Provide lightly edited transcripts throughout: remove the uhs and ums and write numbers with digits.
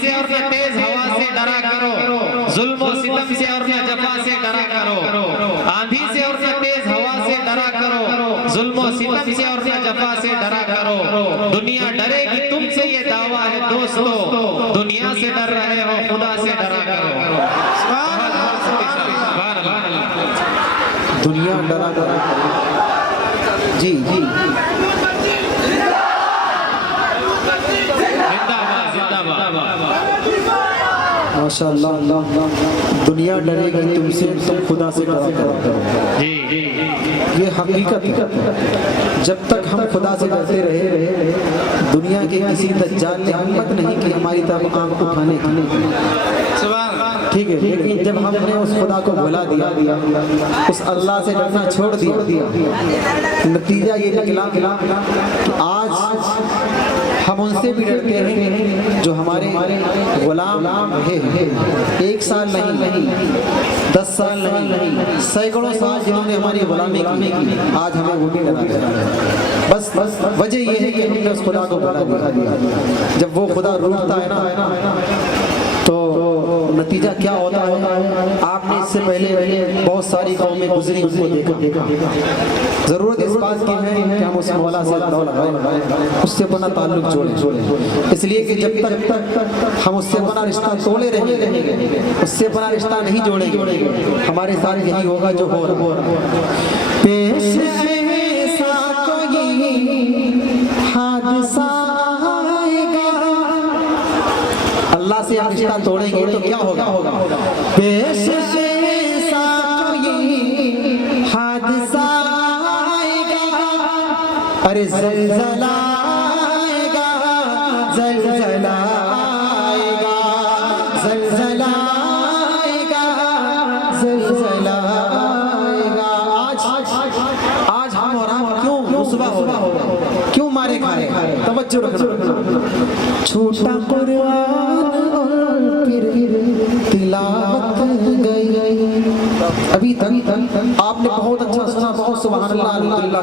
से और न तेज हवा से डरा करो, जुल्म और सितम से और न जफा से डरा करो, आंधी से और न तेज हवा से डरा करो, जुल्म और सितम से और न जफा से डरा करो। दुनिया डरेगी तुमसे ये दावा है दोस्तों, दुनिया से डर रहे हो खुदा से डरा करो। दुनिया डरा डरा जी जी माशाअल्लाह। दुनिया डरेगी तुमसे, तुम खुदा से डरा करो। ये हकीकत है। जब तक हम खुदा से डरते रहे, दुनिया के किसी दज्जाल ने हिम्मत नहीं की हमारी तरफ आंख उठाने की। ठीक है, लेकिन जब हमने उस खुदा को भुला दिया, उस अल्लाह से डरना छोड़ दिया, नतीजा ये निकला कि आज हम उनसे भी डरते हैं जो हमारे गुलाम है। 1 साल नहीं, 10 साल नहीं, सैकड़ों साल जिन्होंने हमारी गुलामी की, आज हमें वो भी डराते हैं। बस वजह ये है कि हमने उस खुदा को भुला दिया। जब वो खुदा रूठता है ना, तो नतीजा क्या होता है? आपने इससे पहले बहुत सारी कौमें गुजरी, उनको देखा। जरूरत इस बात की है कि हम उस मौला से दाव लगाएं, उससे अपना ताल्लुक जोड़ें। इसलिए कि जब तक हम उससे अपना रिश्ता तोड़े रहेंगे, उससे अपना रिश्ता नहीं जोड़ेंगे, हमारे साथ यही होगा जो हो रहा है। अल्लाह से हम रिश्ता तोड़ेंगे तो क्या होगा? पेश ऐसा कोई हादसा आएगा, अरे ज़लज़ला आएगा, ज़लज़ला आएगा, ज़लज़ला आएगा, ज़लज़ला आएगा। आज हम और आप क्यों रुसवा हो रहा होगा? क्यों मारे खाए? तवज्जो रखना। छोटा कुरान तिलावत गई। अभी तक आपने बहुत अच्छा सुना, बहुत सुभान अल्लाह अल्हम्दुलिल्लाह,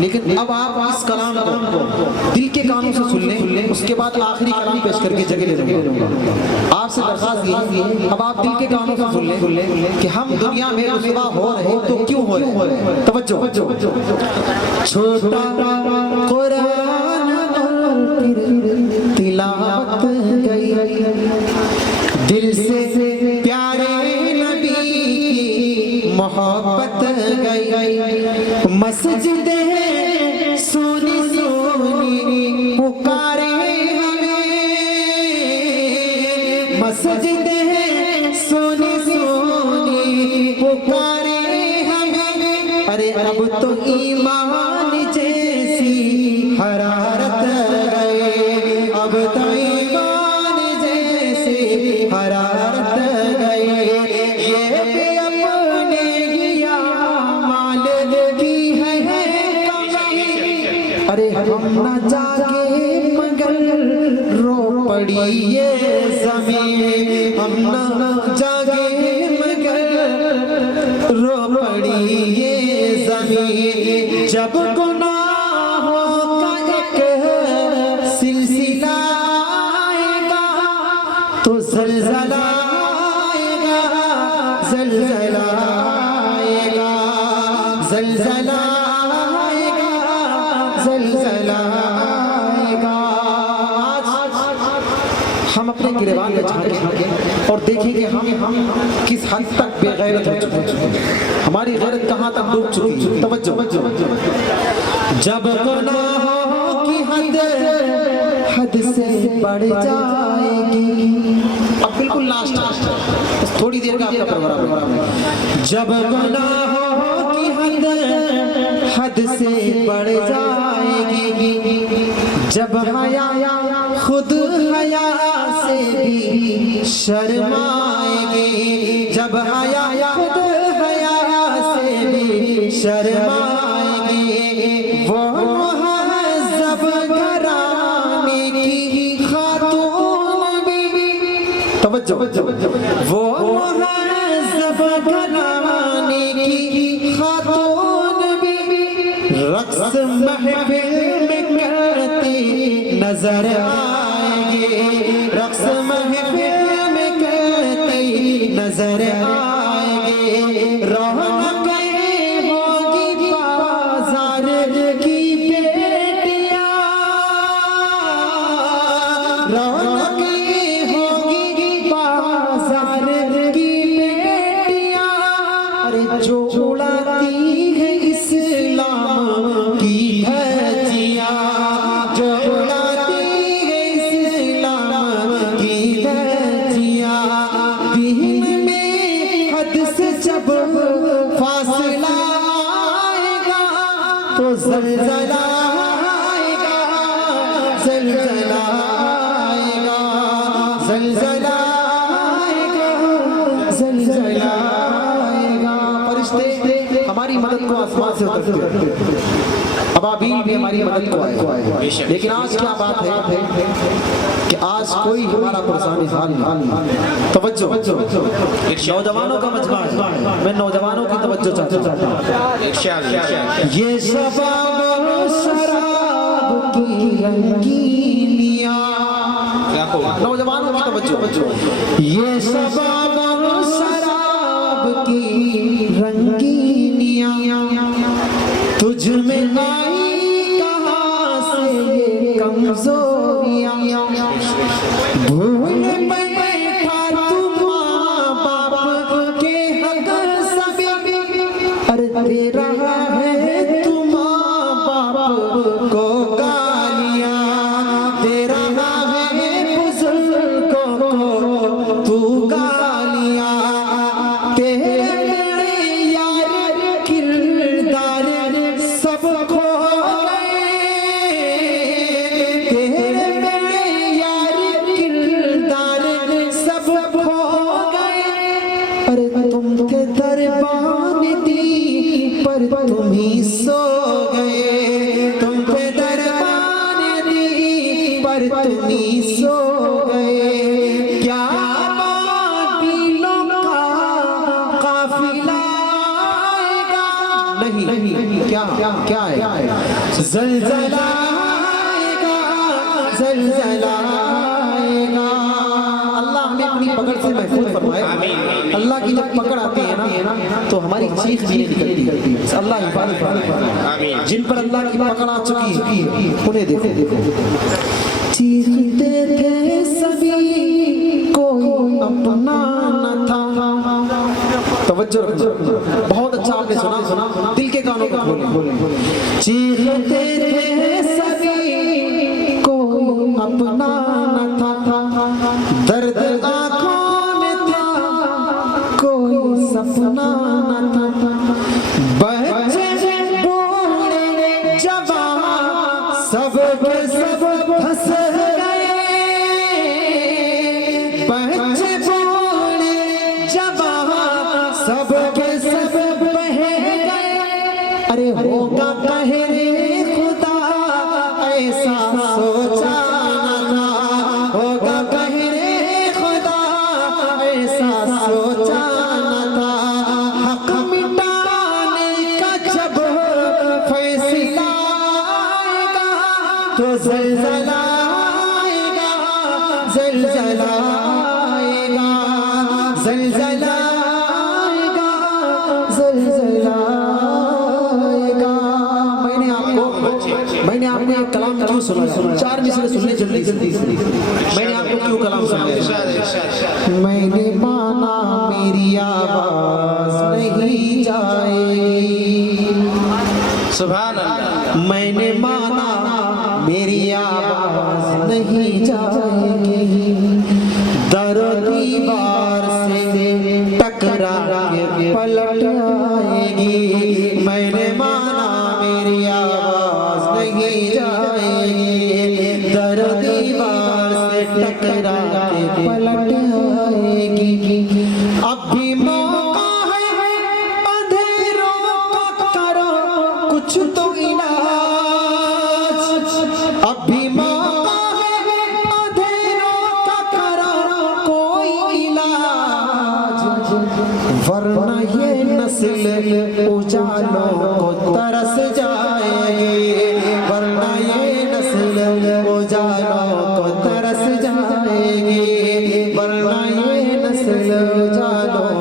लेकिन अब आप इस कलाम को दिल के कानों से सुन लें, उसके बाद आखिरी कलाम पेश करके जगह ले लूंगा। आपसे दरख्वास्त ये, अब आप दिल के कानों से सुन लें कि हम दुनिया में रुसवा हो रहे तो क्यों हो रहे। तवज्जो। छोटा कुरान तिलावत गई, दिल से प्यारे नबी की मोहब्बत गई। मस्जिद है सोनी सोनी पुकारे हमें, मस्जिद है सोनी सोनी पुकारे हमें। अरे अब तो ईमान जैसी हरारत गए, अब तो ईमान जैसी हरारत गए। ये भी अपने हिया माल की है कमाई। अरे हम न जागे मगर रो पड़ी ये ज़मीन, हम न जागे मगर रो पड़ी ये ज़मीन। जब गुनाहों का एक सिलसिला आएगा तो ज़लज़ला आएगा, ज़लज़ला आएगा, ज़लज़ला आएगा, ज़लज़ला आएगा। आज हम अपने गिरबान में झांकें और देखें कि हम किस हद तक बेगैरत हो चुके हैं, हमारी गैरत कहाँ तक डूब चुकी है। तवज्जो। जब गुनाहों की हद से बढ़ जाएगी, अब बिल्कुल लास्ट थोड़ी देर का आपका प्रोग्राम है। जब गुनाहों की हद से बढ़ जाएगी, जब हया खुद हया से भी शर्माएगी, जब हया खुद हया से भी शर्माएगी। वो महज़ब घराने की खातून भी, तवज्जो, वो महज़ब घराने की खातून भी रक़्स महफ़िल में करती नजर आएगी, रक़्स नजर आएंगे, रौनकें होगी बाजार की बेटियां, रौनकें होगी बाजार की बेटियां। अरे जो उड़ाती है इस्लाम की धज्जियां, जो उड़ाती है इस्लाम की धज्जियां, दीन में हद से जब फासला आएगा तो ज़लज़ला आएगा, ज़लज़ला आएगा, ज़लज़ला आएगा, ज़लज़ला आएगा। फरिश्ते हमारी मदद को आसमान से उतरते हैं, अबाबील भी हमारी मदद को आए। लेकिन आज क्या बात है कि आज कोई हमारा पुरसानी हाल नहीं। तवज्जो, नौजवानों का मजमा है, मैं नौजवानों की तवज्जो चाहता हूँ। ये शबाब शराब की रंगीनियां, नौजवानों की तवज्जो, ये शबाब शराब की रंगीनियां, तुझ में आई कहाँ से ये कमजोरियां, भूल बैठा तू माँ बाप के हक सभी, अरे दे रहा है तू माँ बाप को गालियां, दे रहा है बुजुर्गों को तू गालियां, तेरे यार किरदार सब खो गए, तेरे यार किरदार सब खो गए। अरे तुम थे दरबान दी पर तुम ही सो गए, तुम थे दरबान दी पर तुम ही सो गए। क्या बादलों का काफिला आएगा, नहीं क्या क्या है, ज़लज़ला आएगा, ज़लज़ला आएगा। अल्लाह हमें अपनी पकड़ से महफूज फरमाए। अल्लाह की जब पकड़ आती है ना तो हमारी चीख भी नहीं निकलती है। अल्लाह हिफाजत फरमाए। जिन पर अल्लाह की पकड़ आ चुकी है उन्हें देखो, चीखते थे सभी कोई अपना न था। तवज्जो रखना, बहुत अच्छा आपने सुना, दिल के कानों को खोले। चीखते थे सभी कोई अपना न था, दर्द आंखों में था कोई सपना न था, बच्चे बूढ़े जवान सब के सब फंस गए, बच्चे बूढ़े जवान सब के सब बह गए। अरे होगा कहे रे खुदा ऐसा सोचा न था, होगा कहे रे खुदा ऐसा सोचा न था, हक मिटाने का जब फैसला आएगा तो ज़लज़ला आएगा, ज़लज़ला आएगा, ज़लज़ला आएगा, ज़लज़ला आएगा। मैंने आपको एक कलाम क्यों सुनाया, 4 मिसरे सुनने जल्दी जल्दी से, मैंने आपको क्यों कलाम सुनाया। मैंने माना मेरी आवाज नहीं जाएगी, सुभान अल्लाह। मैंने माना मेरी आवाज नहीं जाएगी, दर दीवार से टकरा के पलट आएगी। मैंने माना मेरी आवाज नहीं जाएगी, दर दीवार से टकरा के पलट आएगी। अब भी मौका है अंधेरों का करो कुछ तो इलाज, अब भी मौका है अंधेरों का करो कोई इलाज, वरना ये नस्ल उजालों को तरस जाएगी, वरना ये नस्ल उजालों को तरस जाएगी, वरना ये नस्ल उजालों